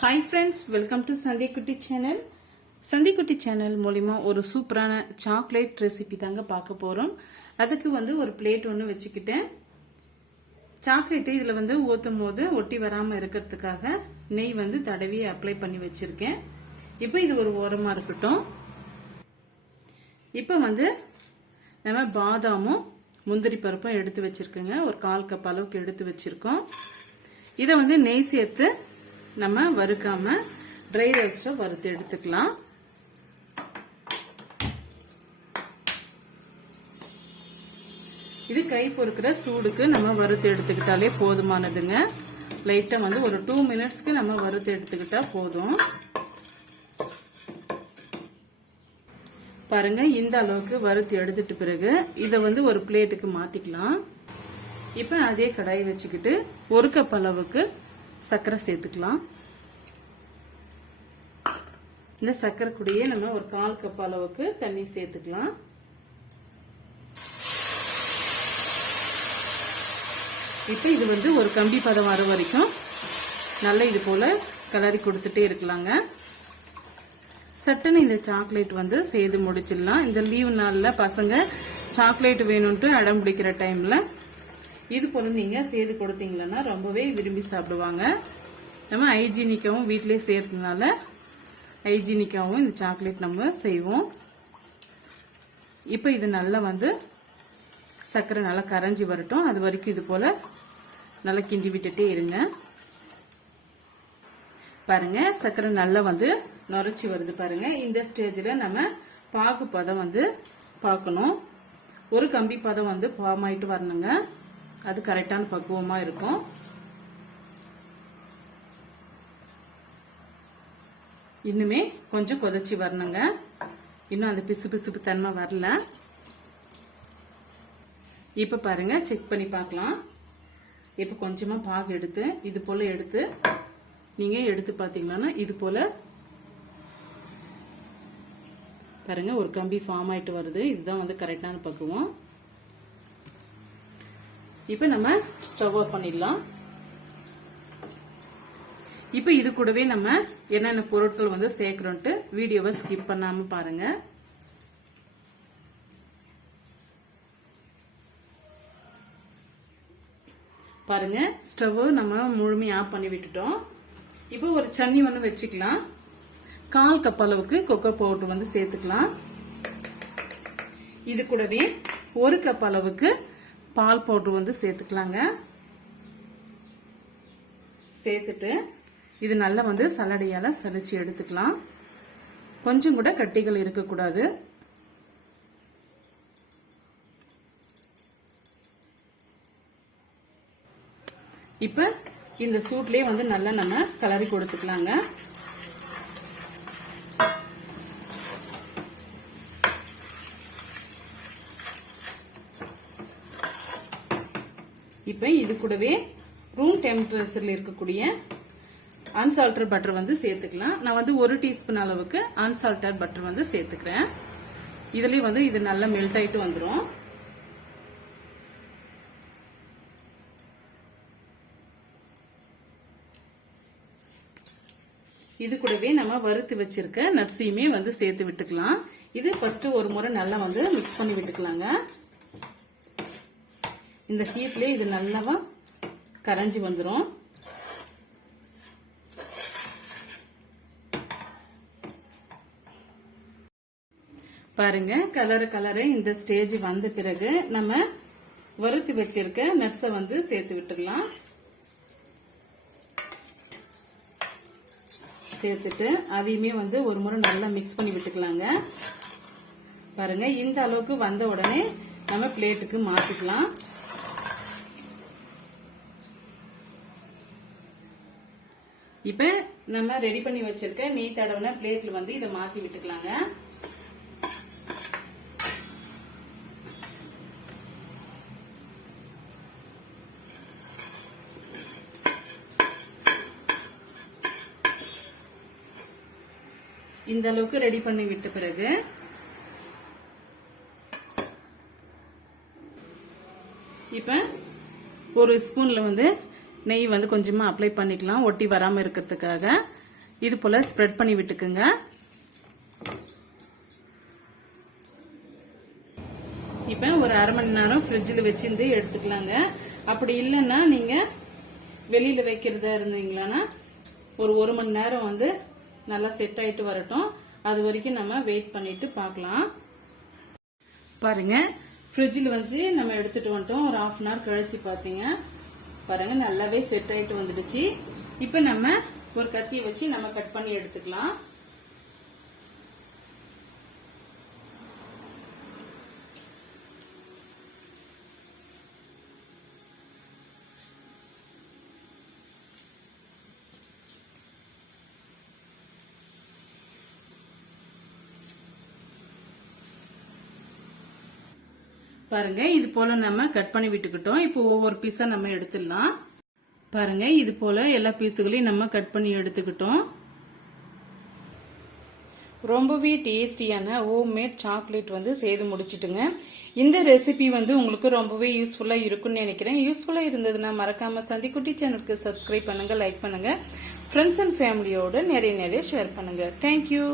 Hi friends welcome to Chandikutti channel Chandikutti channel மூலிமா ஒரு சூப்பரான சாக்லேட் ரெசிபி தாங்க பார்க்க போகிறோம் அதுக்கு வந்து ஒரு பிளேட் ஒன்று வச்சுக்கிட்டேன். சாக்லேட்டு இதில் வந்து ஊற்றும் போது ஒட்டி வராமல் இருக்கிறதுக்காக நெய் வந்து தடவி அப்ளை பண்ணி வச்சுருக்கேன். இப்போ இது ஒரு ஓரமாக இருக்கட்டும். இப்போ வந்து நம்ம பாதாமும் முந்திரி பருப்பும் எடுத்து வச்சுருக்கோங்க. ஒரு கால் கப் அளவுக்கு எடுத்து வச்சுருக்கோம். இதை வந்து நெய் சேர்த்து நம்ம வறுக்காம ட்ரை ரோஸ்ட்டை வறுத்து எடுத்துக்கலாம். இது கை பொறுக்கிற சூடுக்கு நம்ம வறுத்து எடுத்துக்கிட்டாலே போதுமானதுங்க. லைட்டாக வந்து ஒரு டூ மினிட்ஸ்க்கு நம்ம வறுத்து எடுத்துக்கிட்டா போதும். பாருங்க இந்த அளவுக்கு வறுத்து எடுத்துட்டு பிறகு இதை வந்து ஒரு பிளேட்டுக்கு மாத்திக்கலாம். இப்போ அதே கடாயை வச்சுக்கிட்டு ஒரு கப் அளவுக்கு சர்க்கரை சேர்த்துக்கலாம். இந்த சர்க்கரை கூடயே நம்ம ஒரு கால் கப் அளவுக்கு தண்ணி சேர்த்துக்கலாம். இப்போ இது வந்து ஒரு கம்பி பதம் வர வரைக்கும் நல்லா இது போல கலரி கொடுத்துட்டே இருக்கலாங்க. சட்டுன்னு இந்த சாக்லேட் வந்து செய்து முடிச்சிடலாம். இந்த லீவ் நாளில் பசங்க சாக்லேட் வேணும்ட்டு அடம் பிடிக்கிற டைமில் இது போல நீங்கள் செய்து கொடுத்தீங்களன்னா ரொம்பவே விரும்பி சாப்பிடுவாங்க. நம்ம ஹைஜீனிக்காகவும் வீட்டிலே செய்யறதுனால ஹைஜீனிக்காகவும் இந்த சாக்லேட் நம்ம செய்வோம். இப்போ இது நல்லா வந்து சர்க்கரை நல்லா கரைஞ்சி வரட்டும். அது வரைக்கும் இது போல் நல்லா கிண்டி விட்டுட்டே இருங்க. பாருங்க சர்க்கரை நல்லா வந்து நுரைச்சி வருது பாருங்க. இந்த ஸ்டேஜில் நம்ம பாகு பதம் வந்து பார்க்கணும். ஒரு கம்பி பதம் வந்து ஃபார்ம் ஆயிட்டு வரணுங்க. அது கரெக்டான பக்குவமாக இருக்கும். இன்னுமே கொஞ்சம் கொதிச்சு வரணுங்க. இன்னும் அந்த பிசு பிசுப்பு தன்மை வரல. இப்போ பாருங்க செக் பண்ணி பார்க்கலாம். இப்போ கொஞ்சமாக பாகு எடுத்து இது போல் எடுத்து நீங்கள் எடுத்து பார்த்தீங்கன்னா இது போல் பாருங்க ஒரு கம்பி ஃபார்ம் ஆயிட்டு வருது. இதுதான் வந்து கரெக்டான பக்குவம். இப்போ நம்ம ஸ்டவ் ஆஃப் பண்ணிடலாம். இப்போ இது கூடவே நம்ம என்னென்ன பொருட்கள் வந்து சேர்க்கிறோம்ட்டு வீடியோவை ஸ்கிப் பண்ணாம பாருங்க. பாருங்க ஸ்டவ் நம்ம முழுமையாக ஆஃப் பண்ணி விட்டுட்டோம். இப்போ ஒரு சன்னி ஒன்று வச்சுக்கலாம். கால் கப் அளவுக்கு கொக்கோ பவுடர் வந்து சேர்த்துக்கலாம். இது கூடவே ஒரு கப் அளவுக்கு பால் பவுடர் வந்து சேர்த்துக்கலாங்க. சேர்த்துட்டு இது நல்லா வந்து சல்லடையால் சலிச்சு எடுத்துக்கலாம். கொஞ்சம் கூட கட்டிகள் இருக்கக்கூடாது. இப்போ இந்த சூட்லேயே வந்து நல்லா நம்ம கலரி கொடுத்துக்கலாங்க. இப்ப இது கூடவே ரூம் டெம்பரேச்சர்ல இருக்கக்கூடிய அன்சால்டட் பட்டர் வந்து சேர்த்துக்கலாம். நான் வந்து ஒரு டீஸ்பூன் அளவுக்கு அன்சால்டட் பட்டர் வந்து சேர்த்துக்கிறேன். இதுலயும் வந்து இது நல்லா மெல்ட் ஆயிட்டு வந்துடும் இது கூடவே நம்ம வறுத்து வச்சிருக்க நட்ஸையுமே வந்து சேர்த்து விட்டுக்கலாம். இது ஃபர்ஸ்ட் ஒரு முறை நல்லா வந்து மிக்ஸ் பண்ணி விட்டுக்கலாங்க. இந்த ஹீட்லயே இது நல்லாவா கரைஞ்சி வந்துடும் பாருங்க கலர் கலரு இந்த ஸ்டேஜ் வந்த பிறகு நம்ம வறுத்து வச்சிருக்க நட்ஸை வந்து சேர்த்து விட்டுக்கலாம் சேர்த்துட்டு அதையுமே வந்து ஒரு முறை நல்லா மிக்ஸ் பண்ணி விட்டுக்கலாங்க. பாருங்க இந்த அளவுக்கு வந்த உடனே நம்ம பிளேட்டுக்கு மாத்திக்கலாம். இப்ப நம்ம ரெடி பண்ணி வச்சிருக்க நெய் தடவின பிளேட்ல வந்து இதை மாத்தி விட்டுக்கலாங்க. இந்த அளவுக்கு ரெடி பண்ணி விட்ட பிறகு இப்ப ஒரு ஸ்பூன்ல வந்து நெய் வந்து கொஞ்சமா அப்ளை பண்ணிக்கலாம் ஒட்டி வராம இருக்கிறதுக்காக. இது போல ஸ்ப்ரெட் பண்ணி விட்டுக்குங்க. இப்போ ஒரு அரை மணி நேரம் ஃப்ரிட்ஜில் வச்சிருந்து எடுத்துக்கலாங்க. அப்படி இல்லைன்னா நீங்க வெளியில வைக்கிறதா இருந்தீங்களான்னா ஒரு ஒரு மணி நேரம் வந்து நல்லா செட் ஆயிட்டு வரட்டும். அது வரைக்கும் நம்ம வெயிட் பண்ணிட்டு பார்க்கலாம். பாருங்க ஃப்ரிட்ஜில் வச்சு நம்ம எடுத்துட்டு வந்துட்டோம். ஒரு ஹாஃப் அன் ஹவர் கழிச்சு பார்த்தீங்க. பாருங்க நல்லாவே செட் ஆயிட்டு வந்துடுச்சு. இப்போ நம்ம ஒரு கத்தியை வச்சு நம்ம கட் பண்ணி எடுத்துக்கலாம். பாருங்க இது போல நம்ம கட் பண்ணி விட்டுக்கிட்டோம். இப்போ ஒவ்வொரு பீஸா நம்ம எடுத்துடலாம். பாருங்க இது போல எல்லா பீஸுகளையும் நம்ம கட் பண்ணி எடுத்துக்கிட்டோம். ரொம்பவே டேஸ்டியான ஹோம்மேட் சாக்லேட் வந்து செய்து முடிச்சிட்டுங்க. இந்த ரெசிபி வந்து உங்களுக்கு ரொம்பவே யூஸ்ஃபுல்லாக இருக்கும்னு நினைக்கிறேன். யூஸ்ஃபுல்லாக இருந்ததுன்னா மறக்காம சந்திக்குட்டி சேனலுக்கு சப்ஸ்கிரைப் பண்ணுங்க லைக் பண்ணுங்க. ஃப்ரெண்ட்ஸ் அண்ட் ஃபேமிலியோட நிறைய நிறைய ஷேர் பண்ணுங்க. தேங்க்யூ